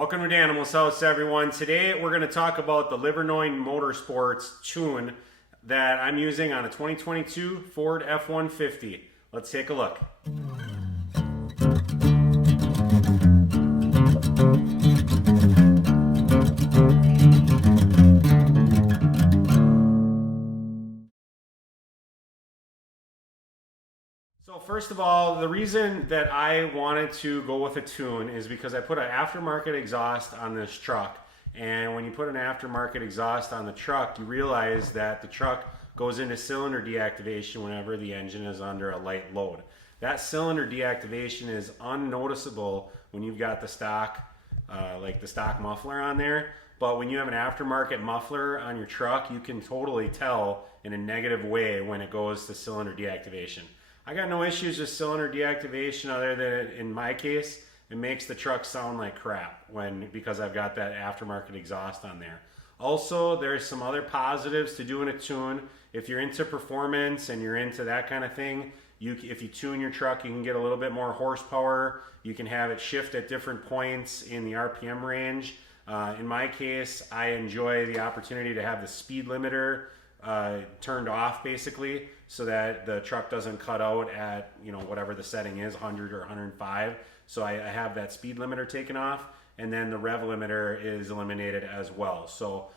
Welcome to Animals House, everyone. Today we're going to talk about the Livernois Motor Sports tune that I'm using on a 2022 Ford F-150. Let's take a look. So first of all, the reason that I wanted to go with a tune is because I put an aftermarket exhaust on this truck. And when you put an aftermarket exhaust on the truck, you realize that the truck goes into cylinder deactivation whenever the engine is under a light load. That cylinder deactivation is unnoticeable when you've got the stock, like the stock muffler on there. But when you have an aftermarket muffler on your truck, you can totally tell in a negative way when it goes to cylinder deactivation. I got no issues with cylinder deactivation other than in my case, it makes the truck sound like crap because I've got that aftermarket exhaust on there. Also, there's some other positives to doing a tune. If you're into performance and you're into that kind of thing, if you tune your truck, you can get a little bit more horsepower. You can have it shift at different points in the RPM range. In my case, I enjoy the opportunity to have the speed limiter turned off basically, so that the truck doesn't cut out at whatever the setting is, 100 or 105. So I have that speed limiter taken off, and then the rev limiter is eliminated as well. So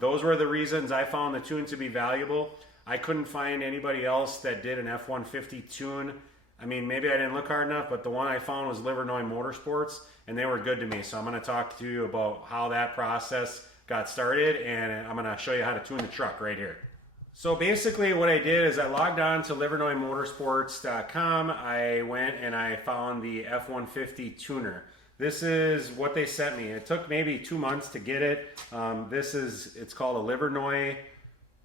those were the reasons I found the tune to be valuable. I couldn't find anybody else that did an F-150 tune. I mean, maybe I didn't look hard enough, but the one I found was Livernois Motor Sports, and they were good to me. So I'm going to talk to you about how that process got started, and I'm going to show you how to tune the truck right here. So basically what I did is I logged on to LivernoisMotorsports.com. I went and I found the F-150 tuner. This is what they sent me. It took maybe 2 months to get it. It's called a Livernois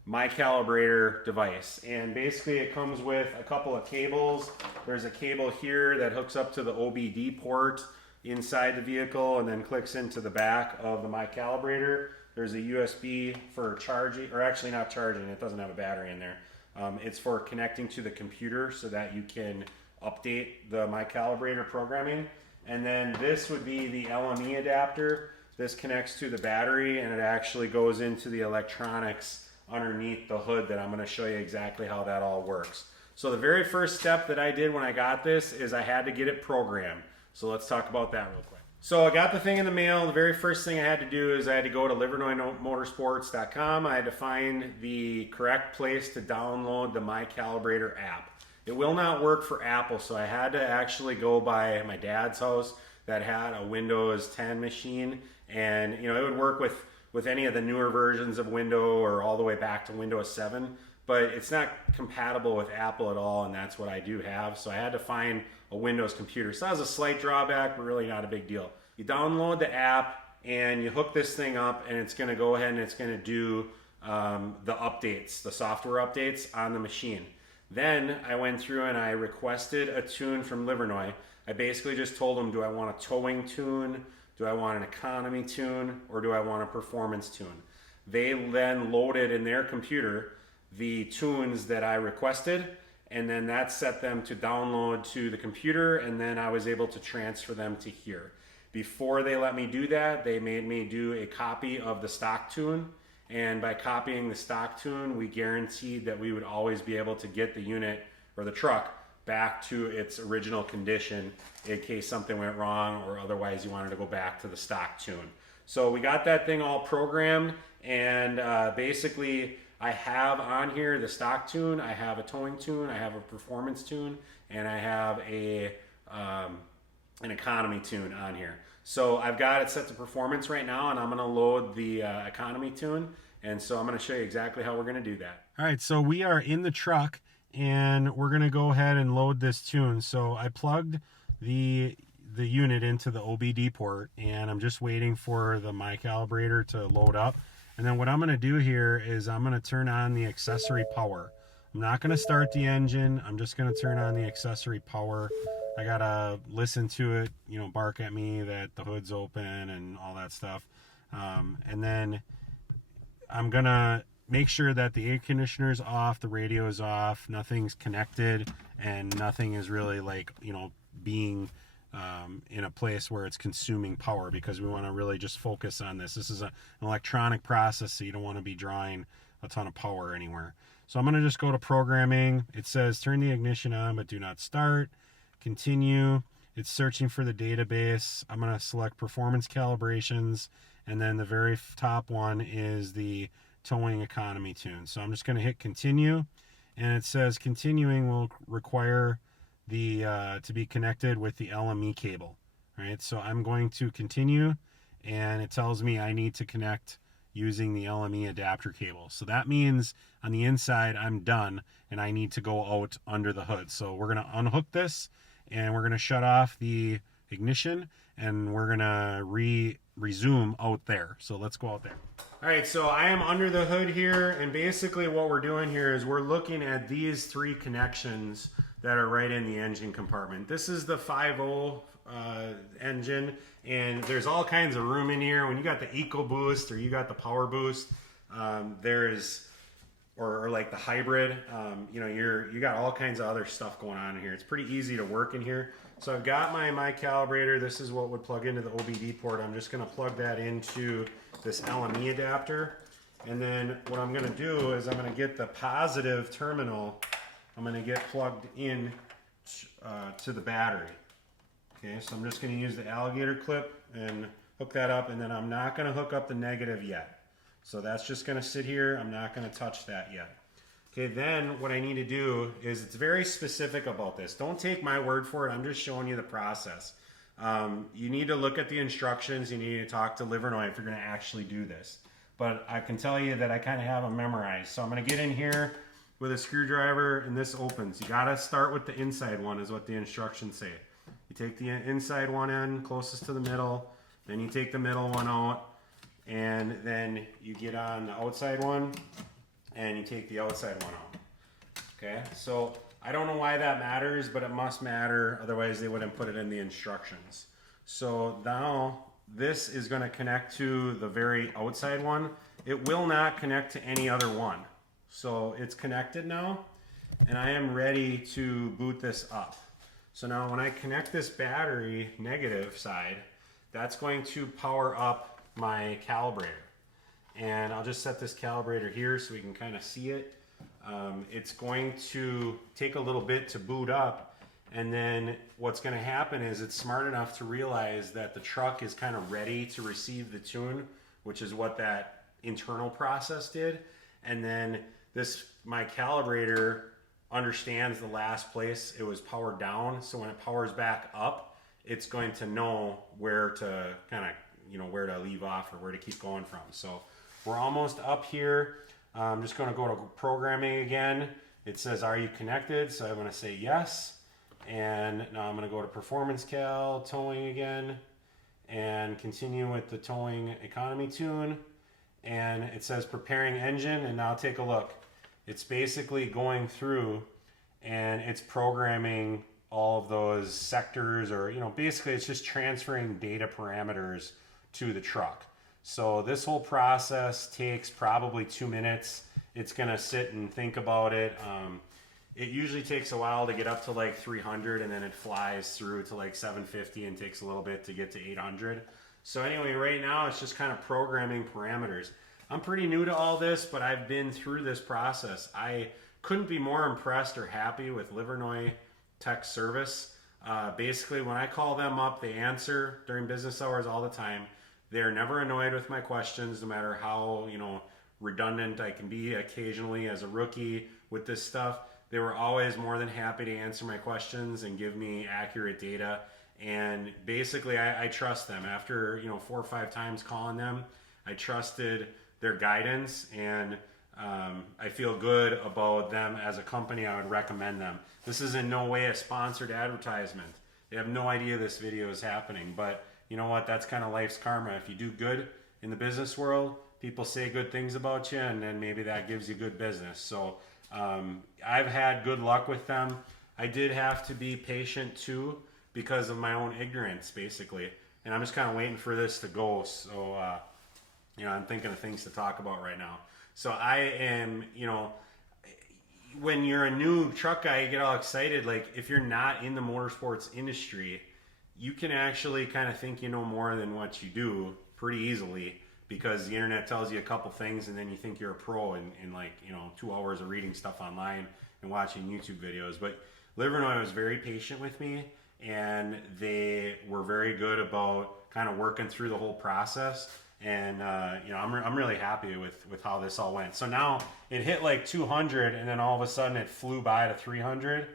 MyCalibrator device. And basically it comes with a couple of cables. There's a cable here that hooks up to the OBD port inside the vehicle and then clicks into the back of the MyCalibrator. There's a USB for charging, or actually not charging, it doesn't have a battery in there. It's for connecting to the computer so that you can update the MyCalibrator programming. And then this would be the LME adapter. This connects to the battery and it actually goes into the electronics underneath the hood that I'm going to show you exactly how that all works. So the very first step that I did when I got this is I had to get it programmed. So let's talk about that real quick. So I got the thing in the mail. The very first thing I had to do is I had to go to LivernoisMotorsports.com. I had to find the correct place to download the MyCalibrator app. It will not work for Apple, so I had to actually go by my dad's house that had a Windows 10 machine, and it would work with any of the newer versions of Windows or all the way back to Windows 7, but it's not compatible with Apple at all, and that's what I do have. So I had to find a Windows computer. So that was a slight drawback, but really not a big deal. You download the app and you hook this thing up, and it's going to go ahead and it's going to do the updates, the software updates on the machine. Then I went through and I requested a tune from Livernois. I basically just told them, do I want a towing tune, do I want an economy tune, or do I want a performance tune? They then loaded in their computer the tunes that I requested, and then that set them to download to the computer, and then I was able to transfer them to here. Before they let me do that, they made me do a copy of the stock tune, and by copying the stock tune, we guaranteed that we would always be able to get the unit or the truck back to its original condition in case something went wrong or otherwise you wanted to go back to the stock tune. So we got that thing all programmed, and basically I have on here the stock tune, I have a towing tune, I have a performance tune, and I have an economy tune on here. So I've got it set to performance right now, and I'm going to load the economy tune, and so I'm going to show you exactly how we're going to do that. All right, so we are in the truck, and we're going to go ahead and load this tune. So I plugged the unit into the OBD port, and I'm just waiting for the MyCalibrator to load up. And then what I'm going to do here is I'm going to turn on the accessory power. I'm not going to start the engine. I'm just going to turn on the accessory power. I got to listen to it, bark at me that the hood's open and all that stuff. And then I'm going to make sure that the air conditioner's off, the radio is off, nothing's connected, and nothing is really being in a place where it's consuming power, because we want to really just focus on this. This is an electronic process, so you don't want to be drawing a ton of power anywhere. So I'm going to just go to programming. It says turn the ignition on but do not start. Continue. It's searching for the database. I'm going to select performance calibrations, and then the very top one is the towing economy tune. So I'm just going to hit continue, and it says continuing will require the to be connected with the LME cable. Right, so I'm going to continue, and it tells me I need to connect using the LME adapter cable. So that means on the inside I'm done, and I need to go out under the hood. So we're going to unhook this, and we're going to shut off the ignition, and we're going to resume out there. So let's go out there. All right, so I am under the hood here, and basically what we're doing here is we're looking at these three connections that are right in the engine compartment. This is the 5.0 engine, and there's all kinds of room in here. When you got the EcoBoost or you got the Power Boost, there's or like the hybrid, you know, you got all kinds of other stuff going on in here. It's pretty easy to work in here. So I've got my MyCalibrator. This is what would plug into the OBD port. I'm just going to plug that into this LME adapter, and then what I'm going to do is I'm going to get the positive terminal. I'm going to get plugged in to the battery. Okay, so I'm just going to use the alligator clip and hook that up, and then I'm not going to hook up the negative yet. So that's just going to sit here. I'm not going to touch that yet. Okay, then what I need to do is, it's very specific about this. Don't take my word for it. I'm just showing you the process. You need to look at the instructions. You need to talk to Livernois if you're going to actually do this. But I can tell you that I kind of have them memorized. So I'm going to get in here with a screwdriver, and this opens. You got to start with the inside one, is what the instructions say. You take the inside one in, closest to the middle, then you take the middle one out, and then you get on the outside one, and you take the outside one out. Okay, so I don't know why that matters, but it must matter, otherwise they wouldn't put it in the instructions. So now this is going to connect to the very outside one. It will not connect to any other one. So it's connected now, and I am ready to boot this up. So now when I connect this battery, negative side, that's going to power up my calibrator. And I'll just set this calibrator here so we can kind of see it. It's going to take a little bit to boot up, and then what's going to happen is it's smart enough to realize that the truck is kind of ready to receive the tune, which is what that internal process did. And then my calibrator understands the last place it was powered down, so when it powers back up, it's going to know where to kind of, you know, where to leave off or where to keep going from. So we're almost up here. I'm just going to go to programming again. It says, are you connected? So I'm going to say yes. And now I'm going to go to performance cal, towing again, and continue with the towing economy tune. And it says preparing engine, and now take a look. It's basically going through and it's programming all of those sectors, or, you know, basically it's just transferring data parameters to the truck. So this whole process takes probably 2 minutes. It's going to sit and think about it. It usually takes a while to get up to like 300, and then it flies through to like 750 and takes a little bit to get to 800. So anyway, right now it's just kind of programming parameters. I'm pretty new to all this, but I've been through this process. I couldn't be more impressed or happy with Livernois Tech Service. Basically, when I call them up, they answer during business hours all the time. They're never annoyed with my questions, no matter how, you know, redundant I can be occasionally as a rookie with this stuff. They were always more than happy to answer my questions and give me accurate data. And basically, I trust them. After, you know, 4 or 5 times calling them, I trusted their guidance, and I feel good about them as a company. I would recommend them. This is in no way a sponsored advertisement. They have no idea this video is happening, but you know what? That's kind of life's karma. If you do good in the business world, people say good things about you, and then maybe that gives you good business. So I've had good luck with them. I did have to be patient too, because of my own ignorance, basically. And I'm just kind of waiting for this to go. So, you know, I'm thinking of things to talk about right now. So I am, you know, when you're a new truck guy, you get all excited. Like, if you're not in the motorsports industry, you can actually kind of think you know more than what you do pretty easily, because the internet tells you a couple things and then you think you're a pro in like, 2 hours of reading stuff online and watching YouTube videos. But Livernois was very patient with me, and they were very good about kind of working through the whole process. And I'm really happy with how this all went. So now it hit like 200, and then all of a sudden it flew by to 300.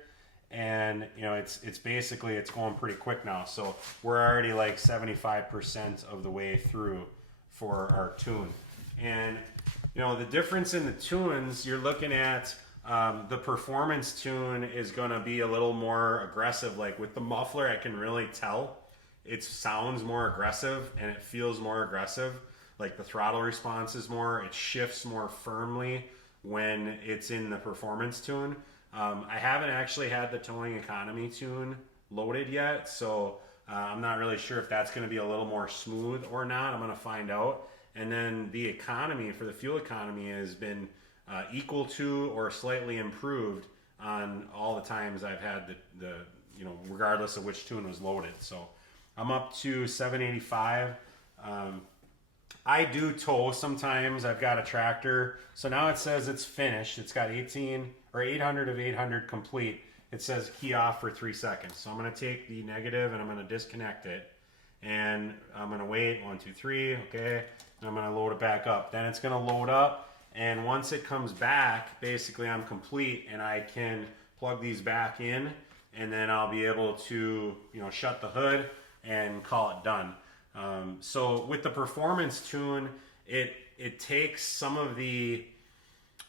And it's basically, it's going pretty quick now. So we're already like 75% of the way through for our tune. And the difference in the tunes, you're looking at the performance tune is going to be a little more aggressive. Like with the muffler, I can really tell it sounds more aggressive and it feels more aggressive. Like the throttle response is more, it shifts more firmly when it's in the performance tune. I haven't actually had the towing economy tune loaded yet, so I'm not really sure if that's going to be a little more smooth or not. I'm going to find out. And then the economy, for the fuel economy, has been equal to or slightly improved on all the times I've had the regardless of which tune was loaded. So I'm up to 785. I do tow sometimes. I've got a tractor. So now it says it's finished. It's got 800 of 800 complete. It says key off for 3 seconds. So I'm going to take the negative and I'm going to disconnect it. And I'm going to wait, 1, 2, 3, okay. And I'm going to load it back up. Then it's going to load up. And once it comes back, basically I'm complete and I can plug these back in, and then I'll be able to, shut the hood and call it done. So with the performance tune, it takes some of the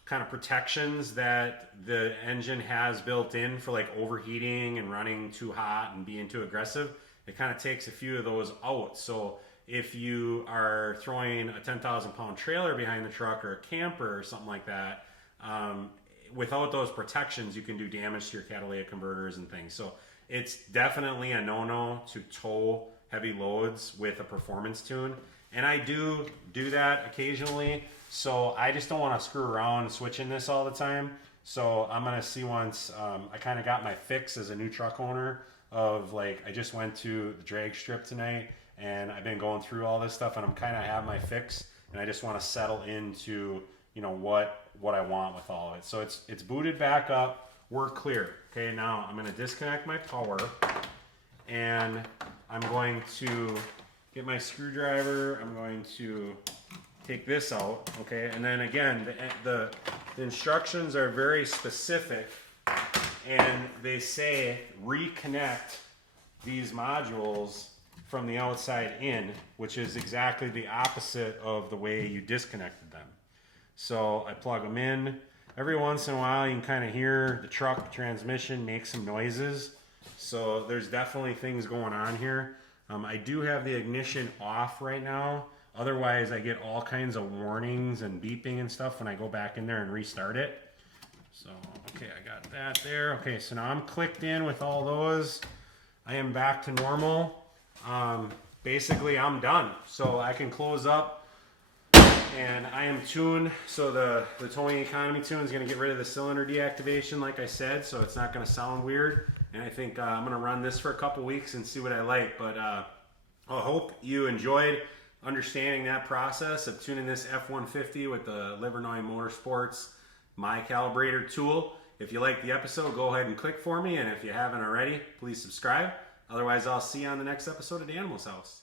kind of protections that the engine has built in for like overheating and running too hot and being too aggressive. It kind of takes a few of those out. So if you are throwing a 10,000 pound trailer behind the truck or a camper or something like that, without those protections, you can do damage to your catalytic converters and things. So it's definitely a no-no to tow heavy loads with a performance tune. And I do that occasionally. So I just don't want to screw around switching this all the time. So I'm going to see once I kind of got my fix as a new truck owner of like, I just went to the drag strip tonight and I've been going through all this stuff and I'm kind of have my fix, and I just want to settle into, what I want with all of it. So it's booted back up. We're clear. Okay, now I'm going to disconnect my power and I'm going to get my screwdriver. I'm going to take this out, okay? And then again, the instructions are very specific, and they say reconnect these modules from the outside in, which is exactly the opposite of the way you disconnected them. So I plug them in. Every once in a while you can kind of hear the truck transmission make some noises. So there's definitely things going on here. I do have the ignition off right now. Otherwise I get all kinds of warnings and beeping and stuff when I go back in there and restart it. So, okay, I got that there. Okay, so now I'm clicked in with all those. I am back to normal. Basically I'm done. So I can close up and I am tuned. So the towing economy tune is going to get rid of the cylinder deactivation like I said, so it's not going to sound weird. And I think I'm going to run this for a couple weeks and see what I like. But I hope you enjoyed understanding that process of tuning this F-150 with the Livernois Motor Sports MyCalibrator tool. If you liked the episode, go ahead and click for me. And if you haven't already, please subscribe. Otherwise, I'll see you on the next episode of The Animal's House.